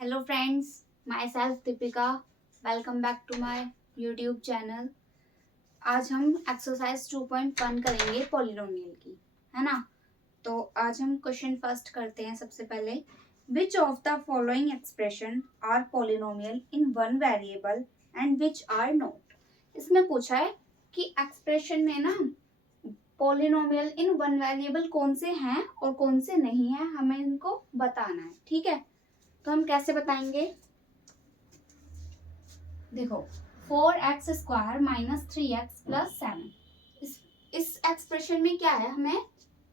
Hello friends, myself Deepika. Welcome back to my YouTube channel. आज हम exercise 2.1 करेंगे polynomial की, है ना। तो आज हम क्वेश्चन फर्स्ट करते हैं। सबसे पहले, which of the following expression are polynomial in one variable and which are not. इसमें पूछा है कि एक्सप्रेशन में ना पॉलिनोमियल इन वन वेरिएबल कौन से हैं और कौन से नहीं है, हमें इनको बताना है। ठीक है, तो हम कैसे बताएंगे। देखो, 4x² माइनस 3x प्लस 7, इस एक्सप्रेशन में क्या है, हमें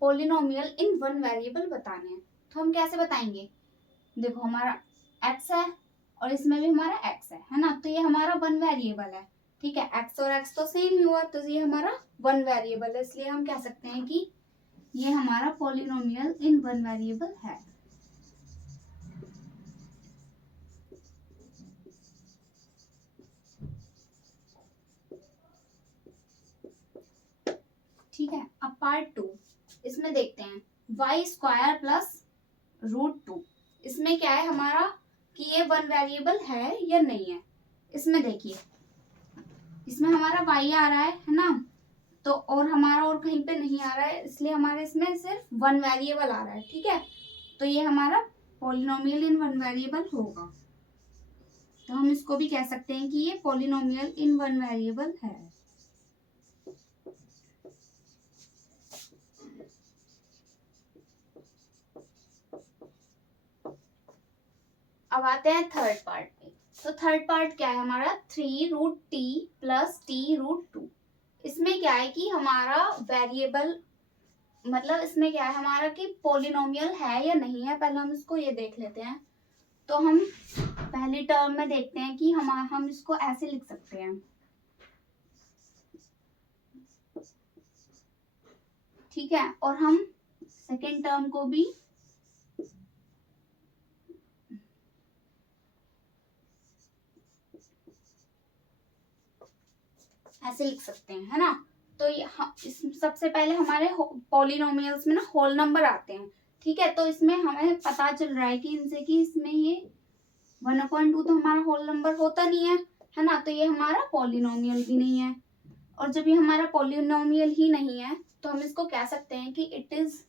पॉलिनोमियल इन वन वेरिएबल बताने हैं। तो हम कैसे बताएंगे। देखो, हमारा x है और इसमें भी हमारा x है ना। तो ये हमारा वन वेरिएबल है। ठीक है, x और x तो सेम ही हुआ, तो ये हमारा वन वेरिएबल है, इसलिए हम कह सकते हैं कि ये हमारा पॉलिनोमियल इन वन वेरिएबल है। ठीक है, अब पार्ट 2, इसमें देखते हैं y² प्लस √2। इसमें क्या है हमारा कि ये वन वेरिएबल है या नहीं है। इसमें देखिए, इसमें हमारा y आ रहा है ना। तो और हमारा और कहीं पे नहीं आ रहा है, इसलिए हमारे इसमें सिर्फ वन वेरिएबल आ रहा है। ठीक है, तो ये हमारा पॉलिनोमियल इन वन वेरिएबल होगा। तो हम इसको भी कह सकते हैं कि ये पॉलिनोमियल इन वन वेरिएबल है। अब आते हैं थर्ड पार्ट पे। तो थर्ड पार्ट क्या है हमारा, 3√t प्लस t√2। इसमें क्या है कि हमारा वेरिएबल, मतलब इसमें क्या है हमारा कि पॉलिनोमियल है या नहीं है, पहले हम इसको ये देख लेते हैं। तो हम पहली टर्म में देखते हैं कि हम इसको ऐसे लिख सकते हैं। ठीक है, और हम सेकेंड टर्म को भी ऐसे लिख सकते हैं, है ना। तो सबसे पहले हमारे पॉलिनोमियल्स में ना होल नंबर आते हैं। ठीक है, तो इसमें हमें पता चल रहा है कि इनसे कि इसमें ये 1/2 तो हमारा होल नंबर होता नहीं है ना। तो ये हमारा पॉलिनोमियल भी नहीं है। और जब ये हमारा पॉलिनोमियल ही नहीं है, तो हम इसको कह सकते हैं कि इट इज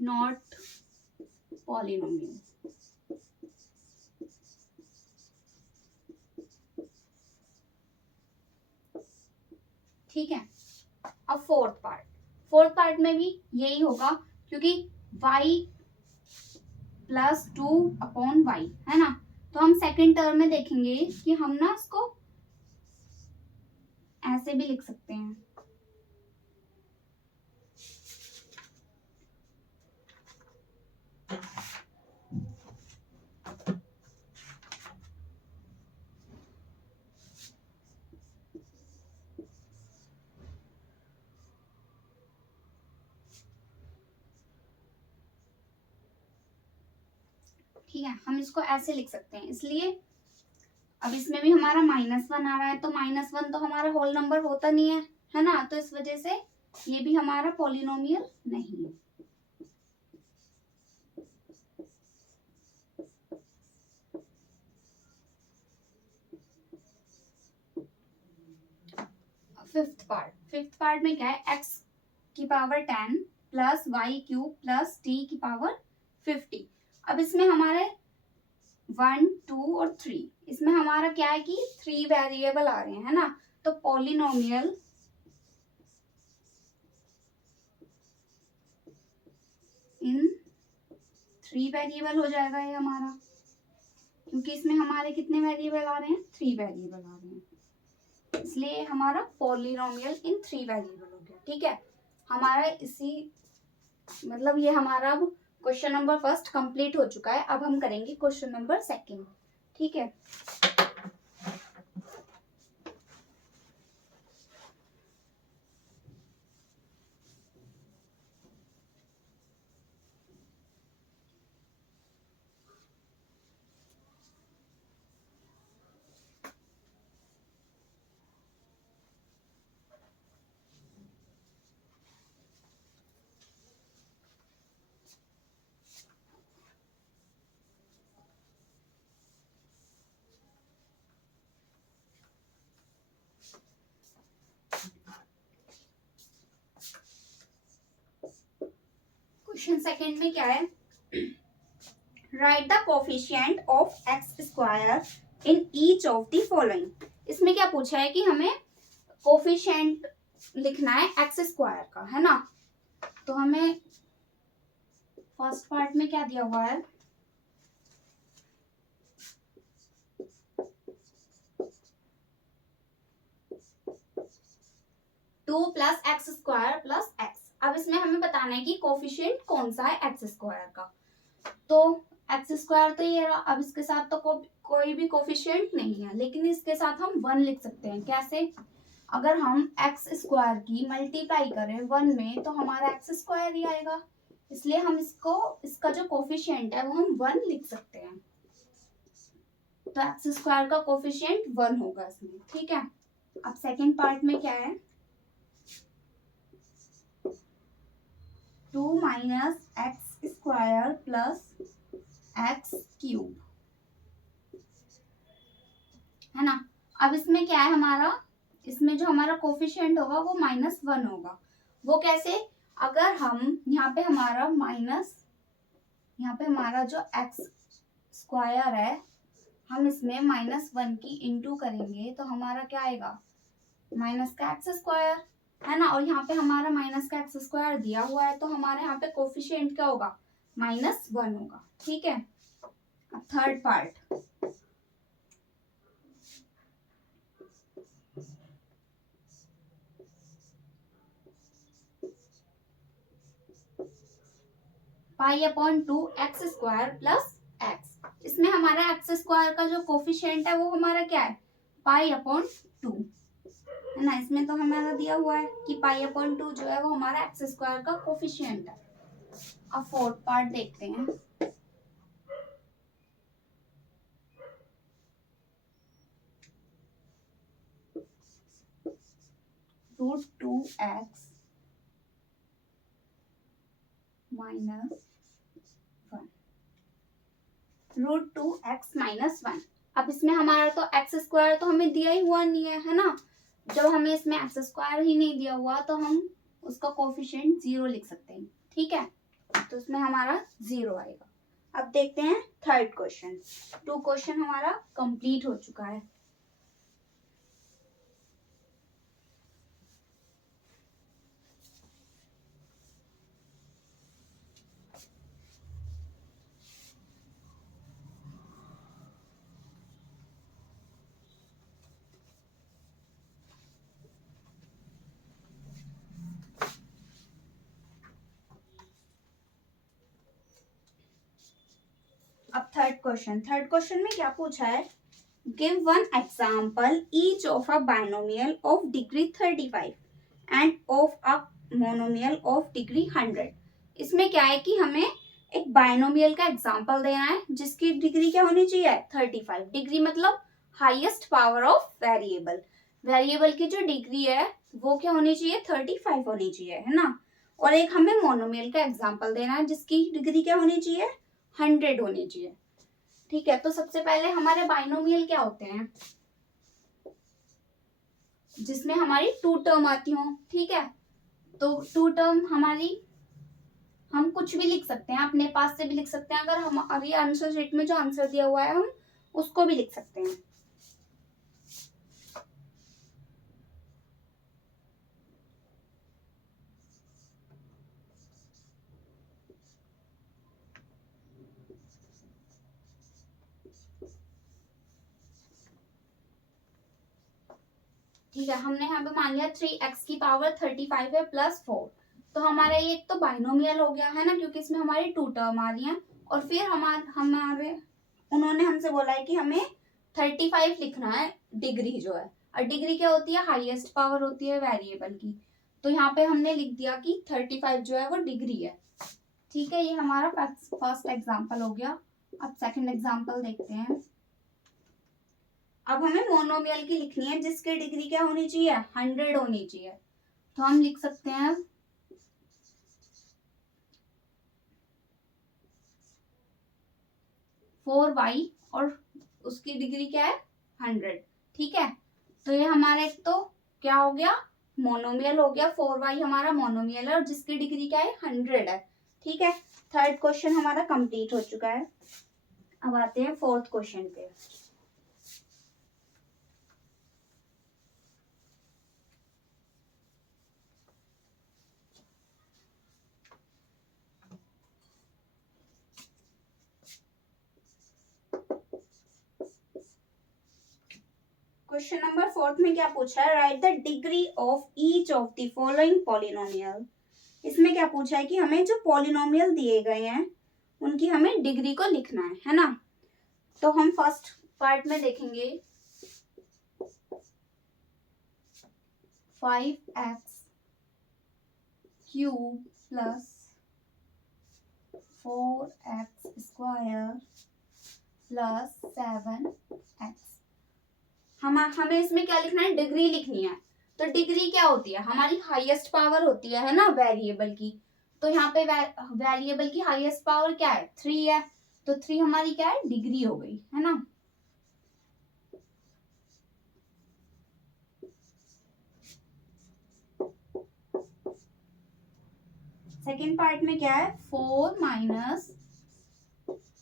नॉट पॉलिनोमियल। ठीक है, अब फोर्थ पार्ट में भी यही होगा, क्योंकि y प्लस 2/y है ना। तो हम सेकेंड टर्म में देखेंगे कि हम ना इसको ऐसे भी लिख सकते हैं। ठीक है, हम इसको ऐसे लिख सकते हैं। इसलिए अब इसमें भी हमारा -1 आ रहा है, तो -1 तो हमारा होल नंबर होता नहीं है ना। तो इस वजह से ये भी हमारा पॉलिनोमियल नहीं है। फिफ्थ पार्ट में क्या है, x⁻10 plus y³ plus t⁻50। अब इसमें हमारे 1, 2 और 3, इसमें हमारा क्या है कि 3 वेरिएबल आ रहे हैं, है ना। तो पॉलिनोमियल इन 3 वेरिएबल हो जाएगा ये हमारा, क्योंकि इसमें हमारे कितने वेरिएबल आ रहे हैं, 3 वेरिएबल आ रहे हैं। इसलिए हमारा पॉलिनोमियल इन 3 वेरिएबल हो गया। ठीक है, हमारा इसी मतलब ये हमारा अब क्वेश्चन नंबर फर्स्ट कंप्लीट हो चुका है। अब हम करेंगे क्वेश्चन नंबर सेकंड। ठीक है, क्वेश्चन सेकंड में क्या है, right the coefficient of x square in each of the following. इसमें क्या पूछा है कि हमें कोफिशिएंट लिखना है एक्स स्क्वायर का, है ना। तो हमें फर्स्ट पार्ट में क्या दिया हुआ है, two plus x square plus x. अब इसमें हमें बताना है कि कोफिशिएंट कौन सा है एक्स स्क्वायर का। तो एक्स स्क्वायर तो ये रहा, अब इसके साथ तो कोई भी कोफिशिएंट नहीं है, लेकिन इसके साथ हम 1 लिख सकते हैं। कैसे, अगर हम एक्स स्क्वायर की मल्टीप्लाई करें 1 में तो हमारा एक्स स्क्वायर ही आएगा, इसलिए हम इसका जो कोफिशिएंट है वो हम 1 लिख सकते हैं। तो एक्स स्क्वायर का कोफिशिएंट 1 होगा इसमें, ठीक है। अब सेकेंड पार्ट में क्या है, 2 minus x square plus x cube, है ना। अब इसमें क्या है हमारा, इसमें जो हमारा कोफिशिएंट होगा वो -1 होगा। वो कैसे, अगर हम यहाँ पे हमारा जो एक्स स्क्वायर है, हम इसमें -1 की इंटू करेंगे तो हमारा क्या आएगा, माइनस का एक्स स्क्वायर, है ना। और यहाँ पे हमारा माइनस का एक्स स्क्वायर दिया हुआ है, तो हमारे यहाँ पे कोफिशिएंट क्या होगा, -1 होगा, ठीक है। Third part, π/2 X square plus X. इसमें हमारा एक्स स्क्वायर का जो कोफिशिएंट है वो हमारा क्या है, π/2, है ना। इसमें तो हमारा दिया हुआ है कि π/2 जो है वो हमारा एक्स स्क्वायर का कोफिशिएंट है। अब फोर्थ पार्ट देखते हैं, √2x -1 अब इसमें हमारा तो एक्स स्क्वायर तो हमें दिया ही हुआ नहीं है ना। जब हमें इसमें एक्स स्क्वायर ही नहीं दिया हुआ तो हम उसका कोफिशिएंट 0 लिख सकते हैं, ठीक है। तो इसमें हमारा 0 आएगा। अब देखते हैं थर्ड क्वेश्चन। 2 क्वेश्चन हमारा कंप्लीट हो चुका है। अब थर्ड क्वेश्चन में क्या पूछा है, give one example each of a binomial of degree 35 end of a monomial of degree 100। इसमें क्या है कि हमें एक बाइनोमियल का एग्जाम्पल देना है जिसकी डिग्री क्या होनी चाहिए, 35 डिग्री, मतलब highest power of variable. Variable की जो डिग्री है वो क्या होनी चाहिए, 35 होनी चाहिए, है ना। और एक हमें मोनोमियल का एग्जाम्पल देना है जिसकी डिग्री क्या होनी चाहिए, 100 होनी चाहिए, ठीक है। तो सबसे पहले हमारे बाइनोमियल क्या होते हैं, जिसमें हमारी 2 टर्म आती हो, ठीक है। तो 2 टर्म हमारी, हम कुछ भी लिख सकते हैं, अपने पास से भी लिख सकते हैं, अगर हमारी आंसर शीट में जो आंसर दिया हुआ है हम उसको भी लिख सकते हैं। ठीक है, हमने यहाँ पे मान लिया 3x की पावर 35 है प्लस 4। तो हमारा ये तो बाइनोमियल हो गया, है ना, क्योंकि इसमें हमारी 2 टर्म आ रही हैं। और फिर हमारे उन्होंने हमसे बोला है कि हमें 35 लिखना है डिग्री जो है, और डिग्री क्या होती है, हाईएस्ट पावर होती है वेरिएबल की। तो यहाँ पे हमने लिख दिया कि 35 जो है वो डिग्री है, ठीक है। ये हमारा फर्स्ट एग्जाम्पल हो गया। अब सेकंड एग्जाम्पल देखते हैं। अब हमें मोनोमियल की लिखनी है जिसकी डिग्री क्या होनी चाहिए, 100 होनी चाहिए। तो हम लिख सकते हैं 4y और उसकी डिग्री क्या है, 100, ठीक है। तो ये हमारा एक तो क्या हो गया, मोनोमियल हो गया। 4y हमारा मोनोमियल है और जिसकी डिग्री क्या है, 100 है, ठीक है, थर्ड क्वेश्चन हमारा कंप्लीट हो चुका है। अब आते हैं फोर्थ क्वेश्चन पे। क्वेश्चन नंबर फोर्थ में क्या पूछा है, right the degree of each of the following polynomial. इसमें क्या पूछा है कि हमें जो पॉलिनोमियल दिए गए हैं उनकी हमें डिग्री को लिखना है ना। तो हम फर्स्ट पार्ट में देखेंगे 5x cube plus 4x square plus 7x। हमें इसमें क्या लिखना है, डिग्री लिखनी है। तो डिग्री क्या होती है, हमारी हाईएस्ट पावर होती है ना वेरिएबल की। तो यहाँ पे वेरिएबल की हाईएस्ट पावर क्या है, 3 है। तो 3 हमारी क्या है, डिग्री हो गई है ना। सेकेंड पार्ट में क्या है, 4 माइनस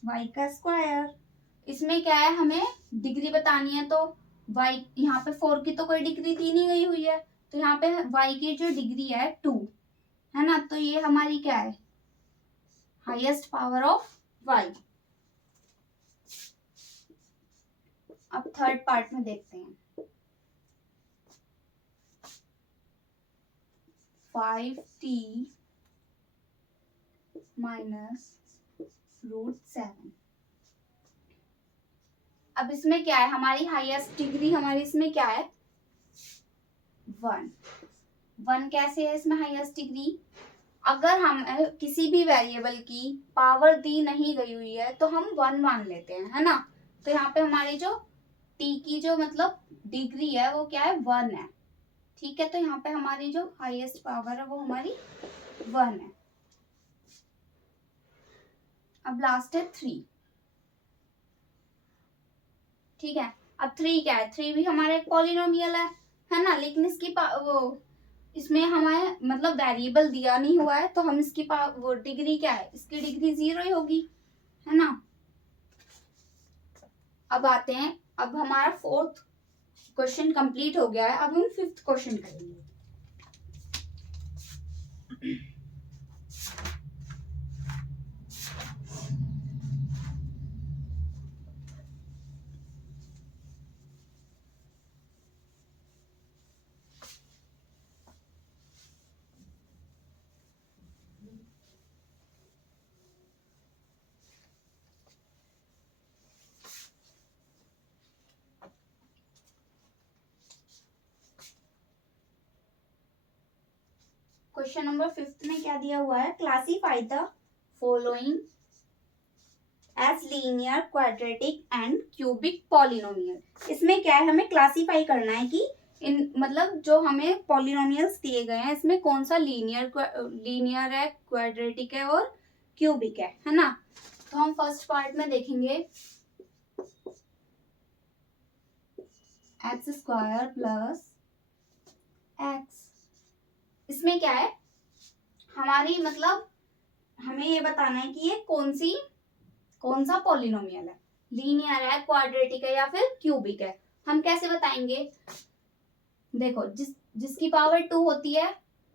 वाई का स्क्वायर। इसमें क्या है, हमें डिग्री बतानी है। तो y यहाँ पे 4 की तो कोई डिग्री दी नहीं गई हुई है, तो यहाँ पे y की जो डिग्री है 2 है ना। तो ये हमारी क्या है, हाईएस्ट पावर ऑफ y। अब थर्ड पार्ट में देखते हैं 5t माइनस √7। अब इसमें क्या है, हमारी हाईएस्ट डिग्री हमारी इसमें क्या है, 1 कैसे है इसमें हाईएस्ट डिग्री, अगर हम किसी भी वेरिएबल की पावर दी नहीं गई हुई है तो हम 1 मान लेते हैं, है ना। तो यहाँ पे हमारी जो t की जो मतलब डिग्री है वो क्या है, 1 है। ठीक है, तो यहाँ पे हमारी जो हाईएस्ट पावर है वो हमारी 1 है। अब लास्ट है 3। ठीक है, अब 3 क्या है, 3 भी हमारा एक पॉलिनोमियल है ना। लेकिन इसकी वो इसमें हमारे मतलब वेरिएबल दिया नहीं हुआ है, तो हम इसकी वो डिग्री क्या है, इसकी डिग्री 0 ही होगी, है ना। अब आते हैं, अब हमारा फोर्थ क्वेश्चन कंप्लीट हो गया है। अब हम फिफ्थ क्वेश्चन करेंगे। क्वेश्चन नंबर फिफ्थ में क्या दिया हुआ है, classify the following as linear, quadratic and cubic polynomial. इसमें क्या है, हमें क्लासीफाई करना है कि इन मतलब जो हमें पॉलिनोमियल्स दिए गए हैं इसमें कौन सा लीनियर है, क्वाड्रेटिक है और क्यूबिक है ना। तो हम फर्स्ट पार्ट में देखेंगे एक्स स्क्वायर प्लस एक्स। इसमें क्या है, हमारी मतलब हमें ये बताना है कि ये कौन सा पॉलिनोमियल है, लीनियर है, क्वाड्रेटिक है या फिर क्यूबिक है। हम कैसे बताएंगे, देखो जिसकी पावर 2 होती है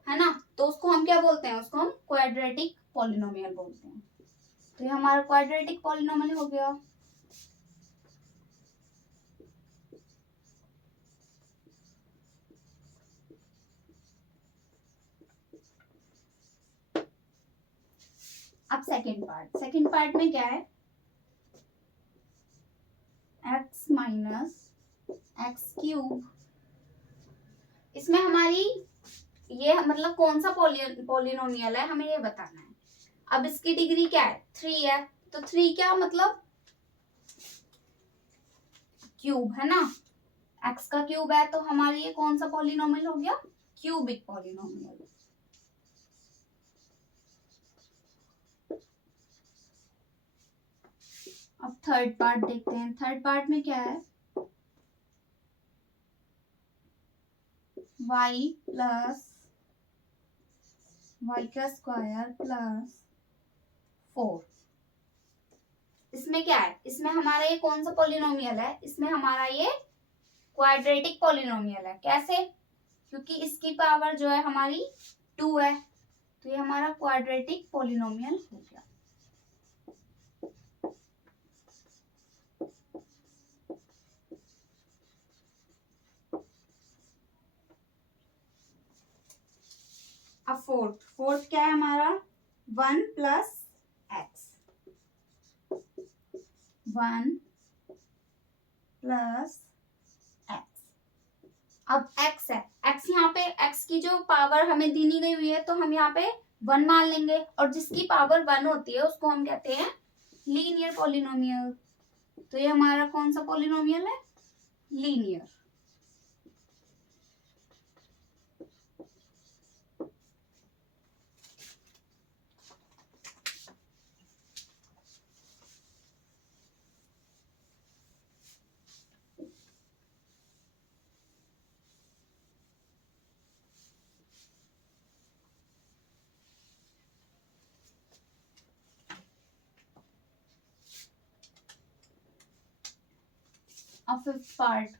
ना, तो उसको हम क्या बोलते हैं, उसको हम क्वाड्रेटिक पॉलिनोमियल बोलते हैं। तो ये हमारा क्वाड्रेटिक पॉलिनोमियल हो गया। अब सेकेंड पार्ट में क्या है, एक्स माइनस एक्स क्यूब। इसमें हमारी ये मतलब कौन सा पॉलिनोमियल है हमें ये बताना है। अब इसकी डिग्री क्या है, 3 है। तो 3 क्या मतलब क्यूब है ना, एक्स का क्यूब है। तो हमारी ये कौन सा पॉलिनोमियल हो गया, क्यूबिक पॉलिनोमियल। अब थर्ड पार्ट देखते हैं। थर्ड पार्ट में क्या है, y प्लस वाई का स्क्वायर प्लस 4। इसमें क्या है, इसमें हमारा ये कौन सा पॉलिनोमियल है, इसमें हमारा ये क्वाड्रेटिक पॉलिनोमियल है। कैसे, क्योंकि इसकी पावर जो है हमारी 2 है, तो ये हमारा क्वाड्रेटिक पॉलिनोमियल हो गया। अब फोर्थ क्या है हमारा, 1 प्लस एक्स, 1 प्लस एक्स। अब x है, x यहाँ पे x की जो पावर हमें दी नहीं गई हुई है, तो हम यहाँ पे 1 मान लेंगे, और जिसकी पावर 1 होती है उसको हम कहते हैं लीनियर पॉलिनोमियल। तो ये हमारा कौन सा पॉलिनोमियल है, लीनियर। अब फिफ्थ पार्ट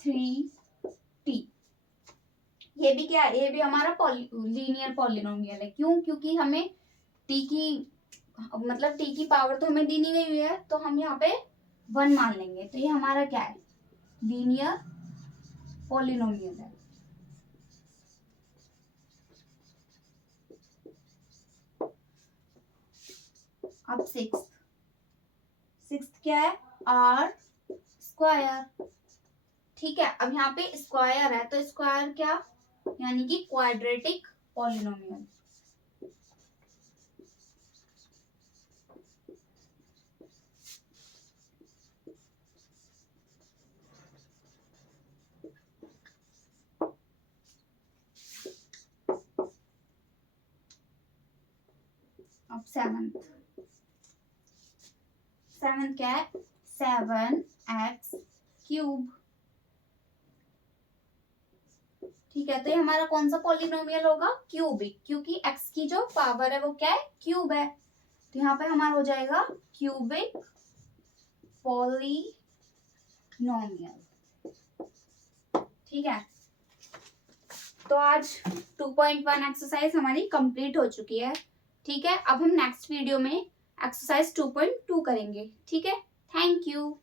3t, ये भी क्या है, ये भी हमारा लीनियर पॉलिनोमियल है। क्यों, क्योंकि हमें t की मतलब t की पावर तो हमें दी नहीं गई हुई है, तो हम यहाँ पे 1 मान लेंगे, तो ये हमारा क्या है, लीनियर पॉलिनोमियल है। अब सिक्स्थ क्या है, r स्क्वायर। ठीक है, अब यहाँ पे स्क्वायर है, तो स्क्वायर क्या, यानी कि क्वाड्रेटिक पॉलिनोमियल। अब सेवंथ क्या है, 7x क्यूब। ठीक है, तो ये हमारा कौन सा पॉलिनोमियल होगा, क्यूबिक, क्योंकि x की जो पावर है वो क्या है, क्यूब है। तो यहाँ पे हमारा हो जाएगा क्यूबिक पॉलिनोमियल। ठीक है, तो आज 2.1 एक्सरसाइज हमारी कंप्लीट हो चुकी है। ठीक है, अब हम नेक्स्ट वीडियो में एक्सरसाइज 2.2 करेंगे। ठीक है, थैंक यू।